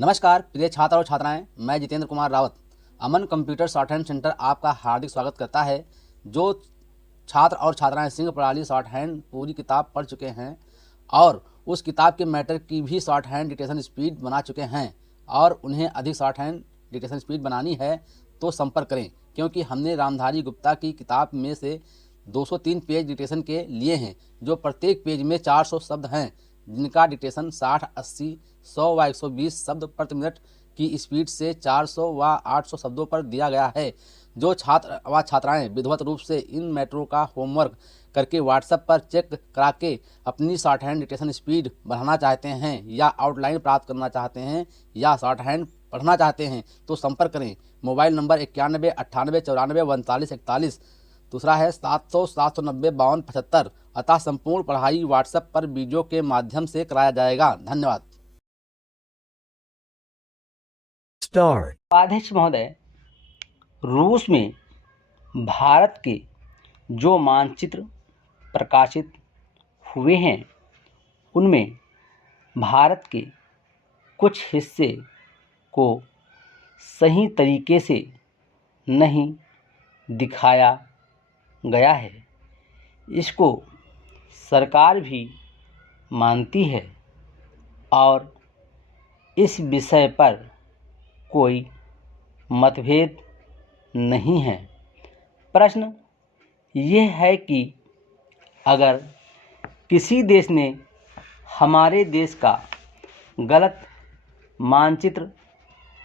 नमस्कार प्रिय छात्र और छात्राएं, मैं जितेंद्र कुमार रावत अमन कंप्यूटर शॉर्ट हैंड सेंटर आपका हार्दिक स्वागत करता है। जो छात्र और छात्राएं सिंह प्रणाली शॉर्ट हैंड पूरी किताब पढ़ चुके हैं और उस किताब के मैटर की भी शॉर्ट हैंड डिक्टेशन स्पीड बना चुके हैं और उन्हें अधिक शॉर्ट हैंड डिक्टेशन स्पीड बनानी है तो संपर्क करें, क्योंकि हमने रामधारी गुप्ता की किताब में से 203 पेज डिक्टेशन के लिए हैं, जो प्रत्येक पेज में 400 शब्द हैं, जिनका डिक्टेशन 60, 80, 100 व 120 शब्द प्रति मिनट की स्पीड से 400 व 800 शब्दों पर दिया गया है। जो छात्र व छात्राएं विधिवत रूप से इन मैटरों का होमवर्क करके व्हाट्सएप पर चेक करा के अपनी शॉर्ट हैंड डिक्टेशन स्पीड बढ़ाना चाहते हैं या आउटलाइन प्राप्त करना चाहते हैं या शॉर्ट हैंड पढ़ना चाहते हैं तो संपर्क करें। Mobile number 91 98 94 39 41। दूसरा है 700 790 52 75। अतः संपूर्ण पढ़ाई व्हाट्सएप पर वीडियो के माध्यम से कराया जाएगा। धन्यवाद। उपाध्यक्ष महोदय, रूस में भारत के जो मानचित्र प्रकाशित हुए हैं उनमें भारत के कुछ हिस्से को सही तरीके से नहीं दिखाया गया है। इसको सरकार भी मानती है और इस विषय पर कोई मतभेद नहीं है। प्रश्न ये है कि अगर किसी देश ने हमारे देश का गलत मानचित्र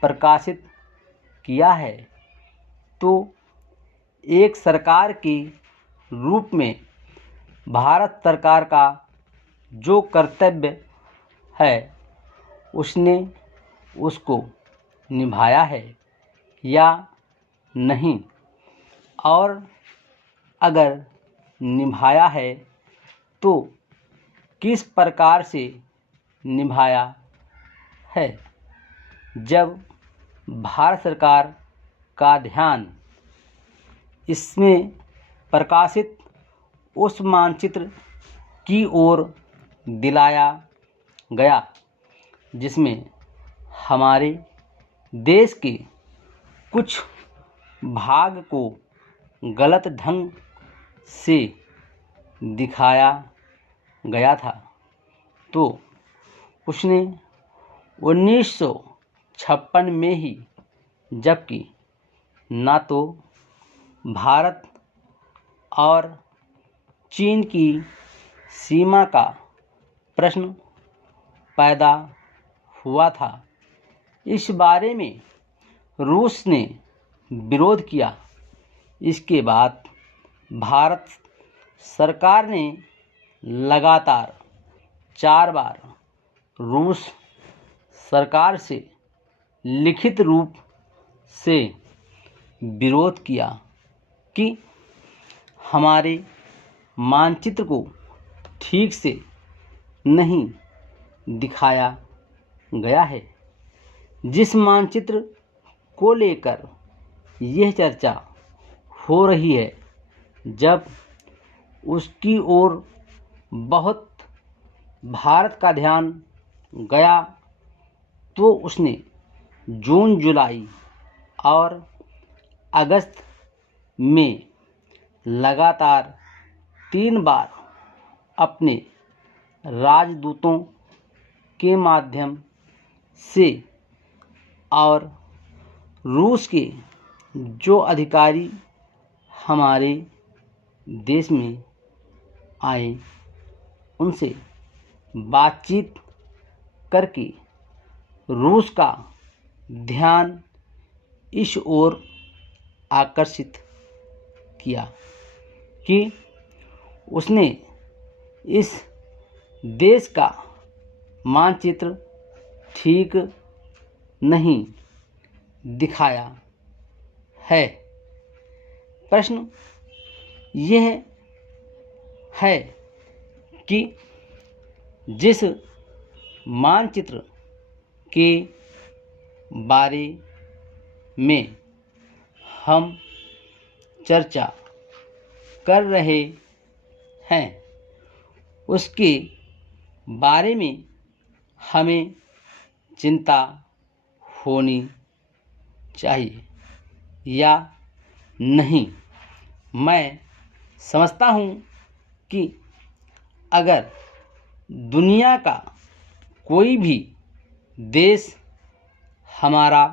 प्रकाशित किया है तो एक सरकार के रूप में भारत सरकार का जो कर्तव्य है उसने उसको निभाया है या नहीं, और अगर निभाया है तो किस प्रकार से निभाया है। जब भारत सरकार का ध्यान इसमें प्रकाशित उस मानचित्र की ओर दिलाया गया जिसमें हमारे देश के कुछ भाग को गलत ढंग से दिखाया गया था, तो उसने 1956 में ही, जबकि न तो भारत और चीन की सीमा का प्रश्न पैदा हुआ था, इस बारे में रूस ने विरोध किया। इसके बाद भारत सरकार ने लगातार 4 बार रूस सरकार से लिखित रूप से विरोध किया कि हमारे मानचित्र को ठीक से नहीं दिखाया गया है। जिस मानचित्र को लेकर यह चर्चा हो रही है, जब उसकी ओर बहुत भारत का ध्यान गया तो उसने जून, जुलाई और अगस्त में लगातार 3 बार अपने राजदूतों के माध्यम से और रूस के जो अधिकारी हमारे देश में आए उनसे बातचीत करके रूस का ध्यान इस ओर आकर्षित किया कि उसने इस देश का मानचित्र ठीक नहीं दिखाया है। प्रश्न यह है कि जिस मानचित्र के बारे में हम चर्चा कर रहे हैं उसके बारे में हमें चिंता होनी चाहिए या नहीं। मैं समझता हूँ कि अगर दुनिया का कोई भी देश हमारा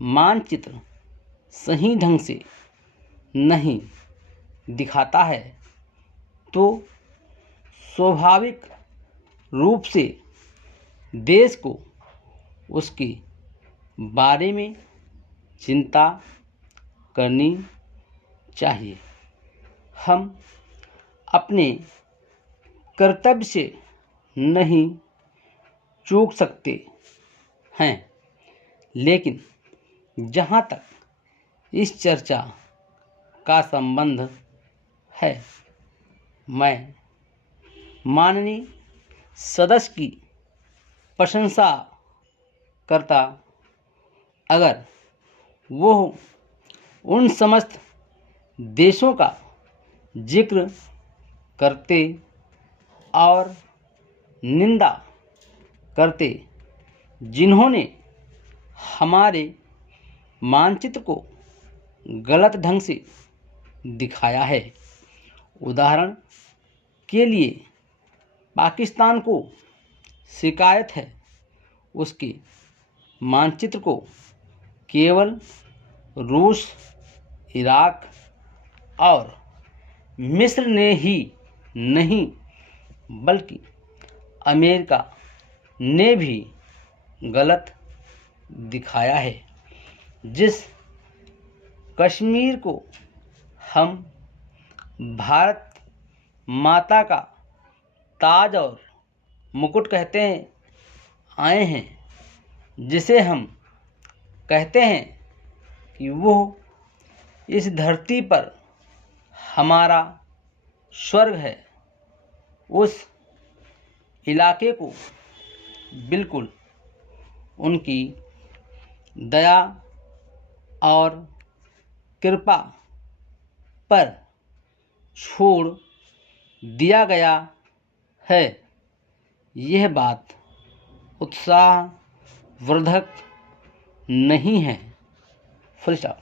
मानचित्र सही ढंग से नहीं दिखाता है तो स्वाभाविक रूप से देश को उसके बारे में चिंता करनी चाहिए। हम अपने कर्तव्य से नहीं चूक सकते हैं, लेकिन जहाँ तक इस चर्चा का संबंध है, मैं माननीय सदस्य की प्रशंसा करता अगर वो उन समस्त देशों का जिक्र करते और निंदा करते जिन्होंने हमारे मानचित्र को गलत ढंग से दिखाया है। उदाहरण के लिए पाकिस्तान को शिकायत है उसके मानचित्र को केवल रूस, इराक और मिस्र ने ही नहीं बल्कि अमेरिका ने भी गलत दिखाया है। जिस कश्मीर को हम भारत माता का ताज और मुकुट कहते आए हैं, जिसे हम कहते हैं कि वो इस धरती पर हमारा स्वर्ग है, उस इलाके को बिल्कुल उनकी दया और कृपा पर छोड़ दिया गया है। यह बात उत्साहवर्धक नहीं है। Full stop.